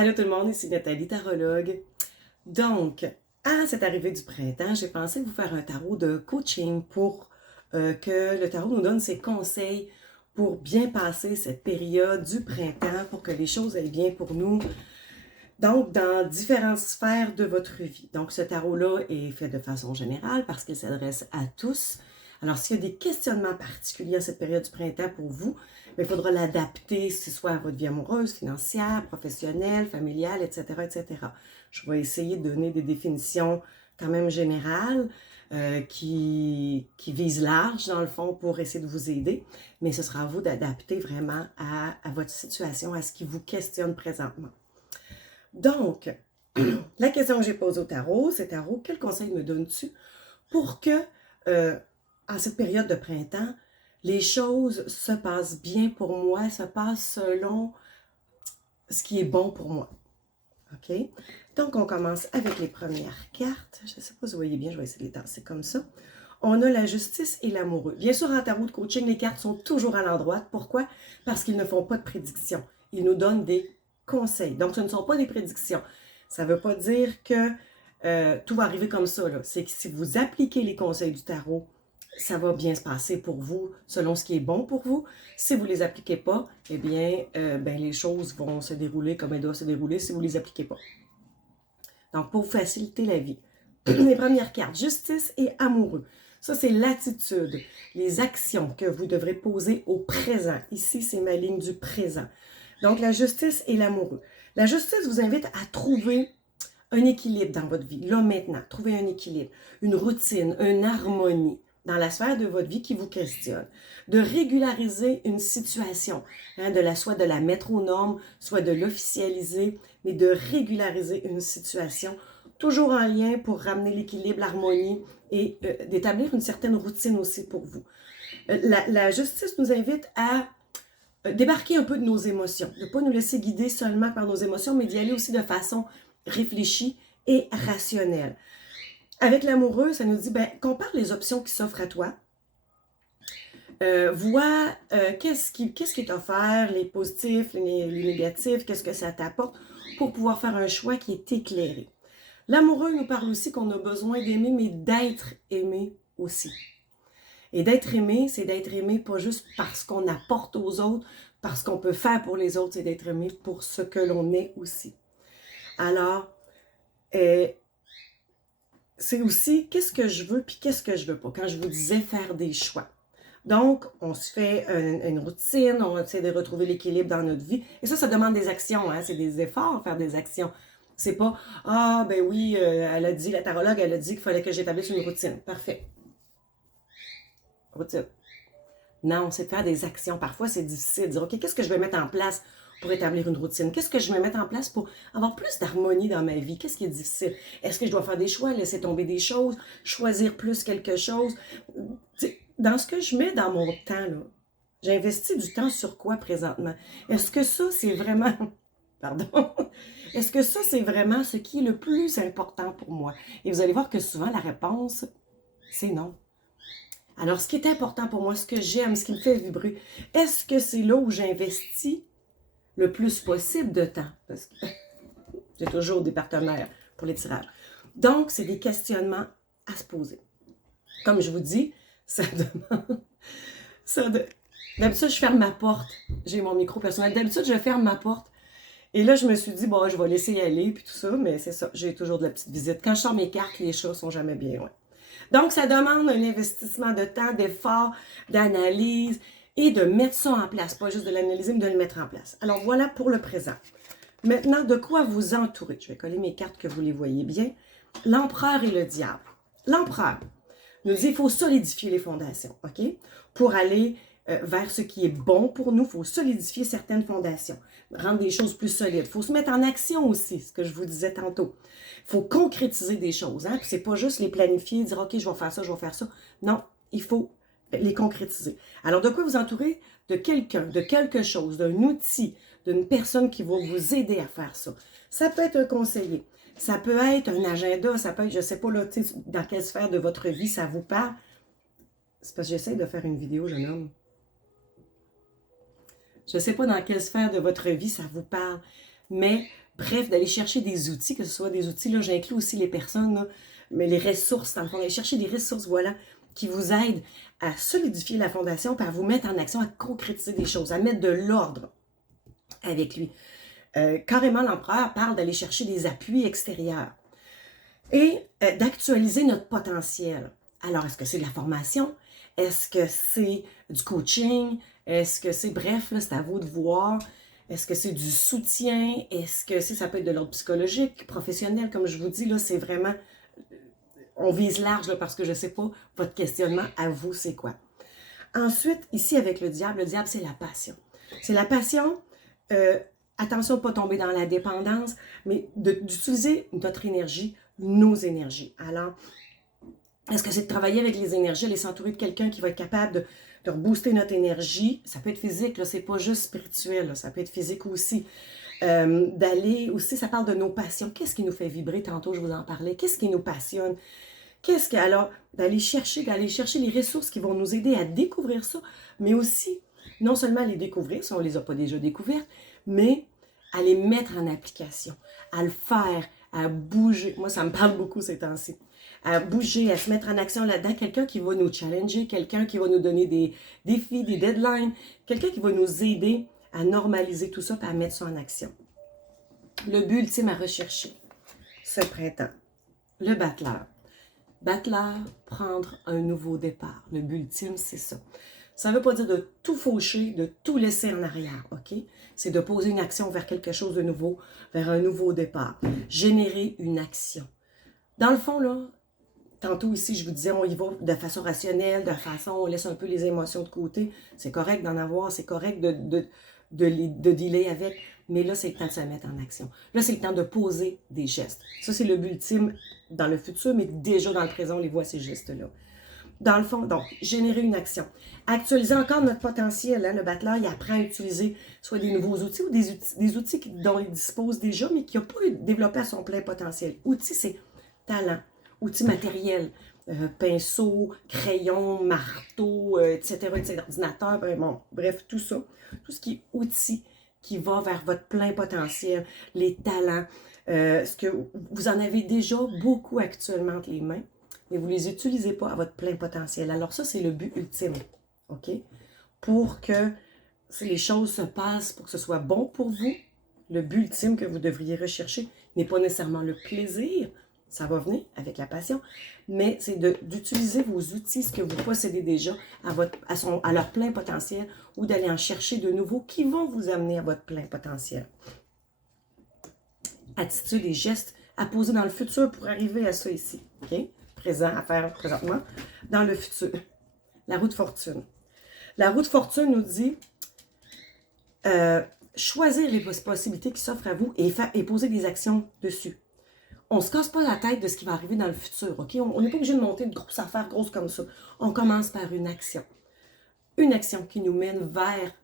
Allô tout le monde, ici Nathalie, tarologue. Donc, à cette arrivée du printemps, j'ai pensé vous faire un tarot de coaching pour que le tarot nous donne ses conseils pour bien passer cette période du printemps, pour que les choses aillent bien pour nous. Donc, dans différentes sphères de votre vie. Donc, ce tarot-là est fait de façon générale parce qu'il s'adresse à tous. Alors, s'il y a des questionnements particuliers à cette période du printemps pour vous, il faudra l'adapter, que ce soit à votre vie amoureuse, financière, professionnelle, familiale, etc., etc. Je vais essayer de donner des définitions quand même générales qui visent large, dans le fond, pour essayer de vous aider. Mais ce sera à vous d'adapter vraiment à votre situation, à ce qui vous questionne présentement. Donc, la question que j'ai posée au tarot, c'est tarot, quel conseil me donnes-tu pour que, en cette période de printemps, les choses se passent bien pour moi, se passent selon ce qui est bon pour moi. OK? Donc, on commence avec les premières cartes. Je ne sais pas si vous voyez bien, je vais essayer de les tasser comme ça. On a la justice et l'amoureux. Bien sûr, en tarot de coaching, les cartes sont toujours à l'endroit. Pourquoi? Parce qu'ils ne font pas de prédictions. Ils nous donnent des conseils. Donc, ce ne sont pas des prédictions. Ça ne veut pas dire que tout va arriver comme ça. C'est que si vous appliquez les conseils du tarot, ça va bien se passer pour vous, selon ce qui est bon pour vous. Si vous ne les appliquez pas, eh bien, les choses vont se dérouler comme elles doivent se dérouler si vous ne les appliquez pas. Donc, pour vous faciliter la vie. Les premières cartes, justice et amoureux. Ça, c'est l'attitude, les actions que vous devrez poser au présent. Ici, c'est ma ligne du présent. Donc, la justice et l'amoureux. La justice vous invite à trouver un équilibre dans votre vie, là maintenant. Trouver un équilibre, une routine, une harmonie dans la sphère de votre vie qui vous questionne. De régulariser une situation, soit de la mettre aux normes, soit de l'officialiser, mais de régulariser une situation, toujours en lien pour ramener l'équilibre, l'harmonie et d'établir une certaine routine aussi pour vous. La justice nous invite à débarquer un peu de nos émotions, de ne pas nous laisser guider seulement par nos émotions, mais d'y aller aussi de façon réfléchie et rationnelle. Avec l'amoureux, ça nous dit, compare les options qui s'offrent à toi, vois qu'est-ce qui est offert, les positifs, les négatifs, qu'est-ce que ça t'apporte, pour pouvoir faire un choix qui est éclairé. L'amoureux nous parle aussi qu'on a besoin d'aimer, mais d'être aimé aussi. Et d'être aimé, c'est d'être aimé pas juste parce qu'on apporte aux autres, parce qu'on peut faire pour les autres, c'est d'être aimé pour ce que l'on est aussi. Alors, c'est aussi qu'est-ce que je veux puis qu'est-ce que je veux pas. Quand je vous disais faire des choix. Donc, on se fait une routine, on essaie de retrouver l'équilibre dans notre vie. Et ça demande des actions, hein? C'est des efforts, faire des actions. C'est pas, ah, ben oui, elle a dit, la tarologue, elle a dit qu'il fallait que j'établisse une routine. Parfait. Routine. Non, c'est de faire des actions. Parfois, c'est difficile de dire, OK, qu'est-ce que je vais mettre en place pour établir une routine? Qu'est-ce que je vais mettre en place pour avoir plus d'harmonie dans ma vie? Qu'est-ce qui est difficile? Est-ce que je dois faire des choix, laisser tomber des choses, choisir plus quelque chose? Dans ce que je mets dans mon temps, j'investis du temps sur quoi présentement? Est-ce que ça, c'est vraiment... Pardon. Est-ce que ça, c'est vraiment ce qui est le plus important pour moi? Et vous allez voir que souvent, la réponse, c'est non. Alors, ce qui est important pour moi, ce que j'aime, ce qui me fait vibrer, est-ce que c'est là où j'investis le plus possible de temps? Parce que j'ai toujours des partenaires pour les tirages. Donc, c'est des questionnements à se poser. Comme je vous dis, ça demande... D'habitude, je ferme ma porte. J'ai mon micro personnel. D'habitude, je ferme ma porte. Et là, je me suis dit, bon, je vais laisser y aller, puis tout ça, mais c'est ça, j'ai toujours de la petite visite. Quand je sors mes cartes, les chats sont jamais bien loin. Donc, ça demande un investissement de temps, d'effort, d'analyse et de mettre ça en place. Pas juste de l'analyser, mais de le mettre en place. Alors, voilà pour le présent. Maintenant, de quoi vous entourer? Je vais coller mes cartes que vous les voyez bien. L'empereur et le diable. L'empereur nous dit qu'il faut solidifier les fondations, OK? Pour aller vers ce qui est bon pour nous, il faut solidifier certaines fondations, rendre des choses plus solides. Il faut se mettre en action aussi, ce que je vous disais tantôt. Il faut concrétiser des choses. Hein? Ce n'est pas juste les planifier, dire « OK, je vais faire ça, je vais faire ça ». Non, il faut les concrétiser. Alors, de quoi vous entourer? De quelqu'un, de quelque chose, d'un outil, d'une personne qui va vous aider à faire ça. Ça peut être un conseiller, ça peut être un agenda, ça peut être, je ne sais pas, là, dans quelle sphère de votre vie ça vous parle. C'est parce que j'essaie de faire une vidéo, jeune homme. Je ne sais pas dans quelle sphère de votre vie ça vous parle, mais Bref, d'aller chercher des outils, que ce soit des outils, là, j'inclus aussi les personnes, là, mais les ressources, dans le fond, d'aller chercher des ressources, voilà, qui vous aident à solidifier la fondation, puis à vous mettre en action, à concrétiser des choses, à mettre de l'ordre avec lui. Carrément, l'empereur parle d'aller chercher des appuis extérieurs et d'actualiser notre potentiel. Alors, est-ce que c'est de la formation? Est-ce que c'est du coaching? Est-ce que c'est, bref, là, c'est à vous de voir. Est-ce que c'est du soutien? Est-ce que ça peut être de l'ordre psychologique, professionnel? Comme je vous dis, là, c'est vraiment, on vise large, là, parce que je ne sais pas, votre questionnement à vous, c'est quoi? Ensuite, ici, avec le diable, c'est la passion. C'est la passion, attention de ne pas tomber dans la dépendance, mais d'utiliser notre énergie, nos énergies. Alors, est-ce que c'est de travailler avec les énergies, aller s'entourer de quelqu'un qui va être capable de rebooster notre énergie? Ça peut être physique, c'est pas juste spirituel, là, ça peut être physique aussi. D'aller aussi, ça parle de nos passions. Qu'est-ce qui nous fait vibrer? Tantôt, je vous en parlais. Qu'est-ce qui nous passionne? Alors, d'aller chercher les ressources qui vont nous aider à découvrir ça, mais aussi, non seulement à les découvrir, si on ne les a pas déjà découvertes, mais à les mettre en application, à le faire, à bouger. Moi, ça me parle beaucoup ces temps-ci. À bouger, à se mettre en action là-dedans. Quelqu'un qui va nous challenger, quelqu'un qui va nous donner des défis, des deadlines, quelqu'un qui va nous aider à normaliser tout ça et à mettre ça en action. Le but ultime à rechercher ce printemps, le battleur. Battleur, prendre un nouveau départ. Le but ultime, c'est ça. Ça ne veut pas dire de tout faucher, de tout laisser en arrière, OK? C'est de poser une action vers quelque chose de nouveau, vers un nouveau départ. Générer une action. Dans le fond, là, tantôt ici, je vous disais, on y va de façon rationnelle, de façon, on laisse un peu les émotions de côté. C'est correct d'en avoir, c'est correct de dealer avec, mais là, c'est le temps de se mettre en action. Là, c'est le temps de poser des gestes. Ça, c'est le but ultime dans le futur, mais déjà dans le présent, on les voit, ces gestes-là. Dans le fond, donc, générer une action. Actualiser encore notre potentiel. Hein? Le battleur, il apprend à utiliser soit des nouveaux outils ou des outils dont il dispose déjà, mais qui n'a pas développé à son plein potentiel. Outils, c'est talent. Outils matériels. Pinceau, crayon, marteau, etc., ordinateur, bon, bref, tout ça. Tout ce qui est outils qui va vers votre plein potentiel, les talents, ce que vous en avez déjà beaucoup actuellement entre les mains, mais vous ne les utilisez pas à votre plein potentiel. Alors ça, c'est le but ultime, OK? Pour que les choses se passent, pour que ce soit bon pour vous, le but ultime que vous devriez rechercher n'est pas nécessairement le plaisir, ça va venir avec la passion, mais c'est d'utiliser vos outils, ce que vous possédez déjà, à leur plein potentiel, ou d'aller en chercher de nouveaux qui vont vous amener à votre plein potentiel. Attitude et gestes à poser dans le futur pour arriver à ça ici, OK? Présent, à faire présentement, dans le futur. La roue de fortune. La roue de fortune nous dit choisir les possibilités qui s'offrent à vous et poser des actions dessus. On ne se casse pas la tête de ce qui va arriver dans le futur, OK? On n'est pas obligé de monter une grosse affaire grosse comme ça. On commence par une action. Une action qui nous mène vers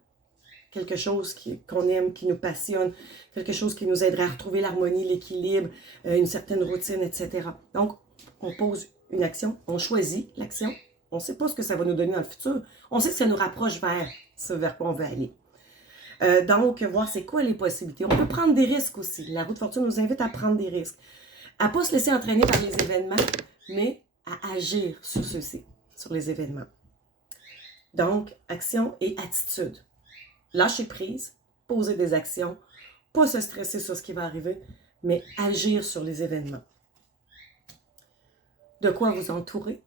quelque chose qu'on aime, qui nous passionne, quelque chose qui nous aiderait à retrouver l'harmonie, l'équilibre, une certaine routine, etc. Donc, on pose une action, on choisit l'action. On ne sait pas ce que ça va nous donner dans le futur. On sait que ça nous rapproche vers ce vers quoi on veut aller. Donc, voir c'est quoi les possibilités. On peut prendre des risques aussi. La roue de fortune nous invite à prendre des risques. À ne pas se laisser entraîner par les événements, mais à agir sur ceux-ci, sur les événements. Donc, action et attitude. Lâcher prise, poser des actions, pas se stresser sur ce qui va arriver, mais agir sur les événements. De quoi vous entourer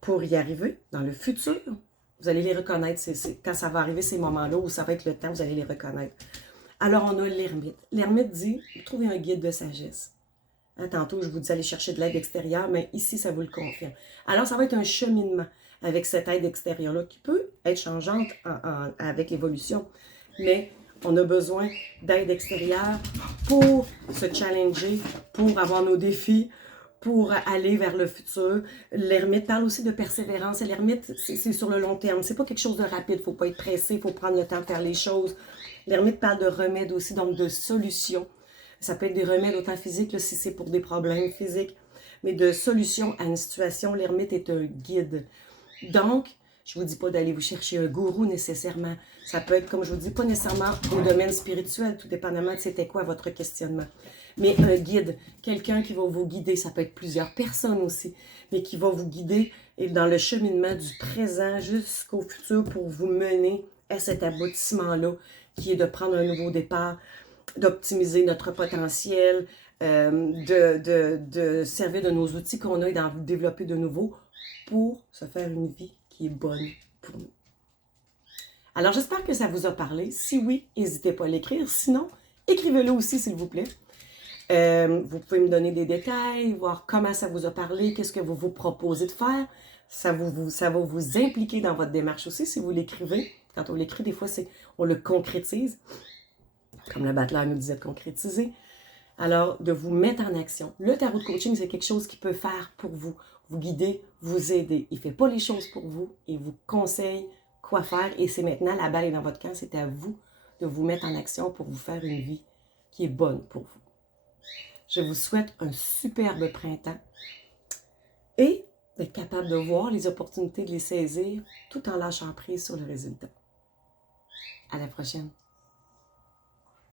pour y arriver dans le futur. Vous allez les reconnaître, quand ça va arriver ces moments-là, où ça va être le temps, vous allez les reconnaître. Alors, on a l'ermite. L'ermite dit, trouvez un guide de sagesse. Tantôt, je vous dis aller chercher de l'aide extérieure, mais ici, ça vous le confirme. Alors, ça va être un cheminement avec cette aide extérieure-là qui peut être changeante avec l'évolution. Mais on a besoin d'aide extérieure pour se challenger, pour avoir nos défis, pour aller vers le futur. L'ermite parle aussi de persévérance. Et l'ermite, c'est sur le long terme. C'est pas quelque chose de rapide. Il ne faut pas être pressé, il faut prendre le temps de faire les choses. L'ermite parle de remèdes aussi, donc de solutions. Ça peut être des remèdes autant physiques, là, si c'est pour des problèmes physiques, mais de solutions à une situation. L'ermite est un guide. Donc, Je ne vous dis pas d'aller vous chercher un gourou nécessairement. Ça peut être, comme je vous dis, pas nécessairement au domaine spirituel, tout dépendamment de c'était quoi votre questionnement. Mais un guide, quelqu'un qui va vous guider, ça peut être plusieurs personnes aussi, mais qui va vous guider dans le cheminement du présent jusqu'au futur pour vous mener à cet aboutissement-là, qui est de prendre un nouveau départ, d'optimiser notre potentiel, de servir de nos outils qu'on a et d'en développer de nouveaux pour se faire une vie qui est bonne pour nous. Alors, j'espère que ça vous a parlé. Si oui, n'hésitez pas à l'écrire. Sinon, écrivez-le aussi, s'il vous plaît. Vous pouvez me donner des détails, voir comment ça vous a parlé, qu'est-ce que vous vous proposez de faire. Ça va vous impliquer dans votre démarche aussi si vous l'écrivez. Quand on l'écrit, des fois, on le concrétise. Comme le battleur nous disait de concrétiser. Alors, de vous mettre en action. Le tarot de coaching, c'est quelque chose qui peut faire pour vous guider, vous aider. Il ne fait pas les choses pour vous, il vous conseille quoi faire et c'est maintenant, la balle est dans votre camp, c'est à vous de vous mettre en action pour vous faire une vie qui est bonne pour vous. Je vous souhaite un superbe printemps et d'être capable de voir les opportunités, de les saisir tout en lâchant prise sur le résultat. À la prochaine!